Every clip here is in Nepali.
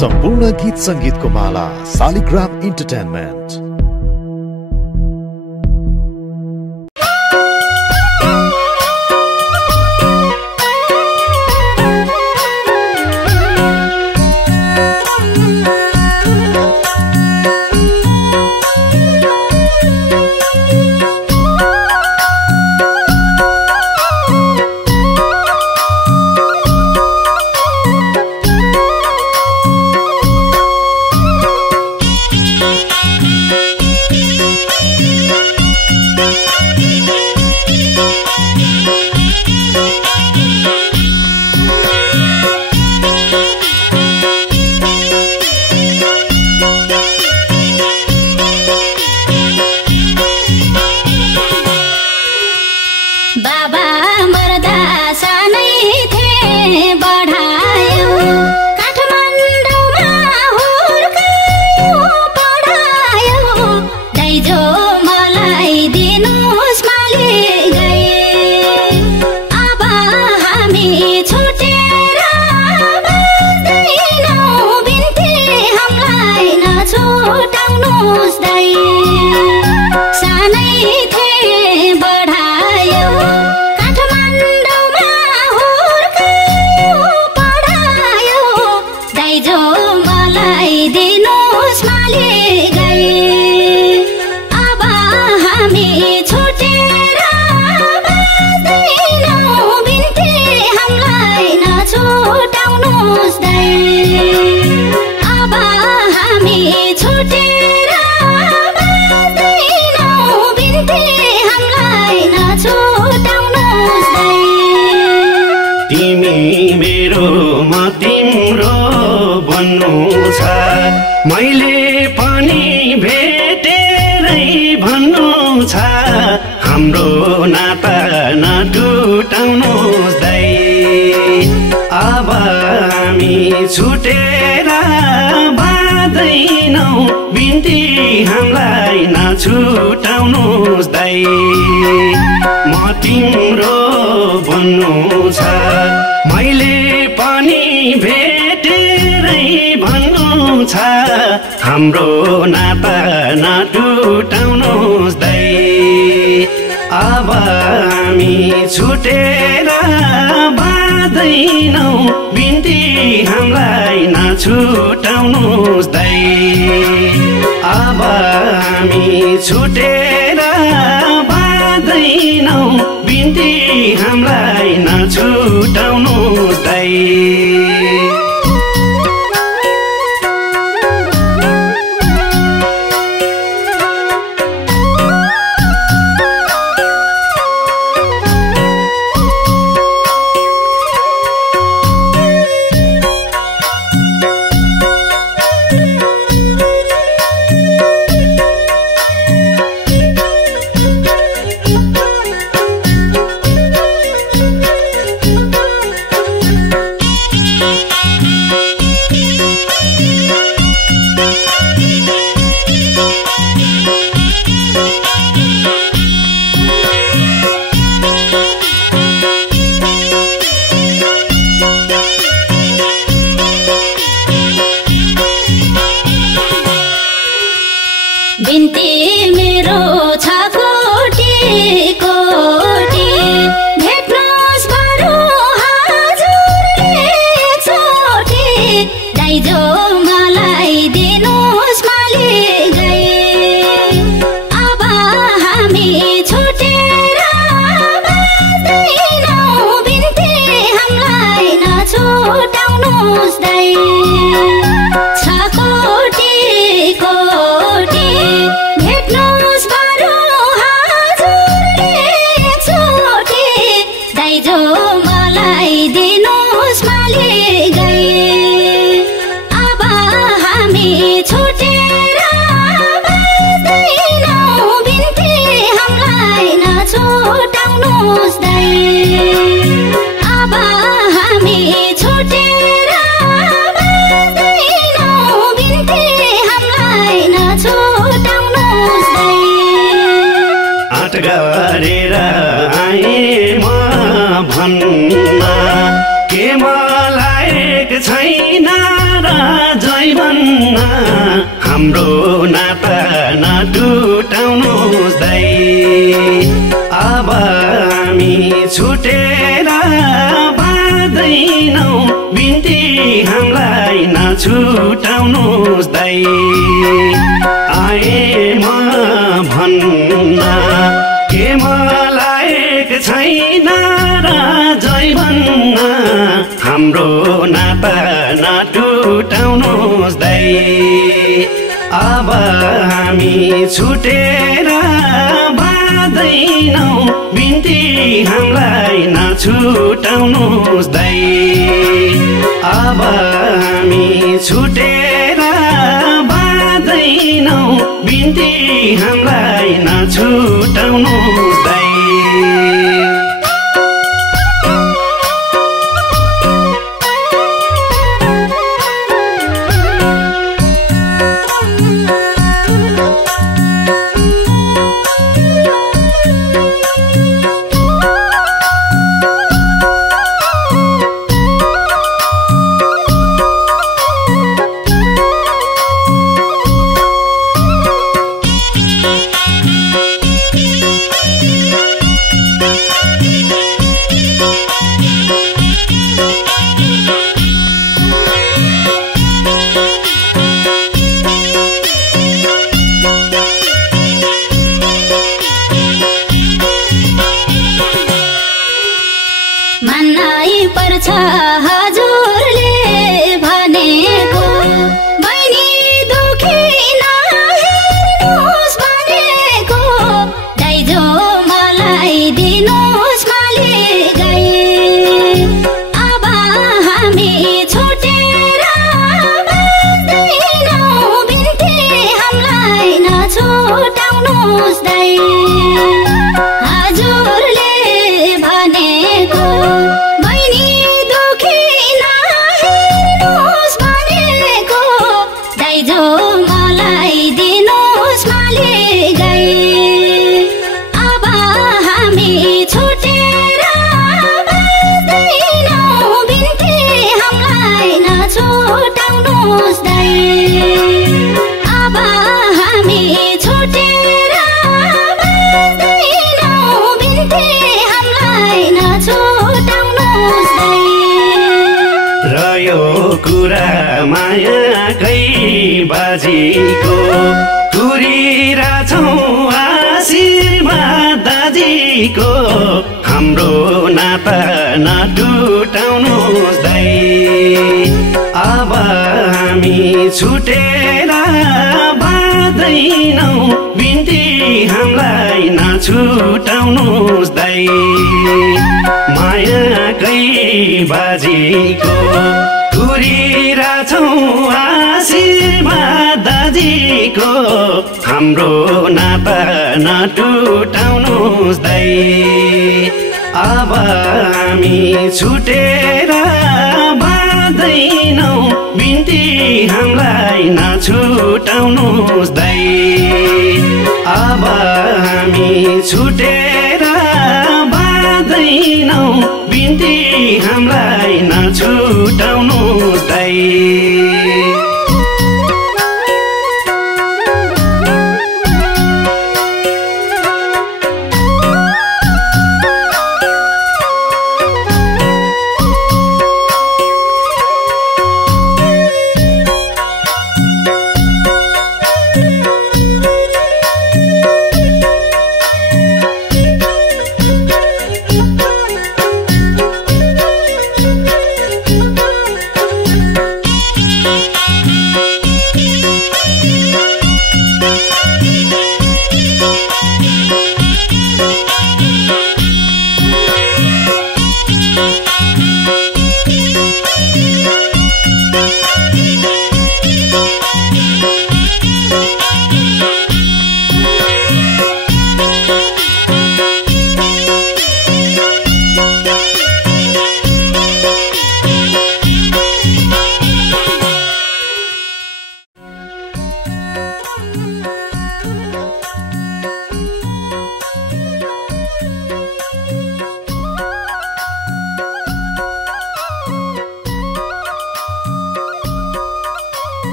सम्पूर्ण गीत संगीतको माला शालिग्राम इन्टरटेनमेन्ट। मैले पनि भेटेरै भन्नु छ हाम्रो नाता नटुटाउनुहोस् दाइ। अब हामी छुटेर बाँदैनौ बिन्ती हामीलाई नछुटाउनुहोस् दाइ। म तिम्रो भन्नु छ मैले पनि भेटेरै भन्नु छ हाम्रो नाता नटुटाउनुहोस् दाइ। अब हामी छुटेर बाँदैनौ बिन्ती हामीलाई नछुटाउनुहोस् दाइ। अब हामी छुटेर बाँदैनौ बिन्ती हामीलाई नछुटाउनुहोस् दाइ। अब हामी छुटेर जय भन्न हाम्रो नाता नटुटाउनुहोस् दाइ अब हामी छुटेर बाँदैनौ बिन्ती हामीलाई नछुटाउनुहोस् दाइ आए म भन्न के मलाई छैन र जय भन्न हाम्रो नाता नटुटाउनुहोस् दाइ अब हामी छुटेर बाँदैनौ बिन्ती हामीलाई नछुटाउनुहोस् दाइ अब हामी छुटेर बाँदैनौ बिन्ती हामीलाई नछुटाउनुहोस् दाइ बाजीको तुरिरहेछौ आशीर्वाद दाजीको हाम्रो नाता नटुटाउनुहोस् दाइ अब हामी छुटेर बाँदैनौ बिन्ती हामीलाई नछुटाउनुहोस् दाइ मायाकै बाजीको तुरिरहेछौ आशीर्वाद दाजीको हाम्रो नाता नटुटाउनुहोस् दाइ अब हामी छुटेर बाँदैनौ बिन्ती हामीलाई नछुटाउनुहोस् दाइ अब हामी छुटेर बाँदैनौ बिन्ती हामीलाई नछुटाउनुहोस् दाइ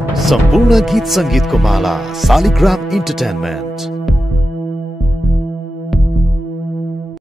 सम्पूर्ण गीत संगीतको माला शालिग्राम इन्टरटेनमेन्ट।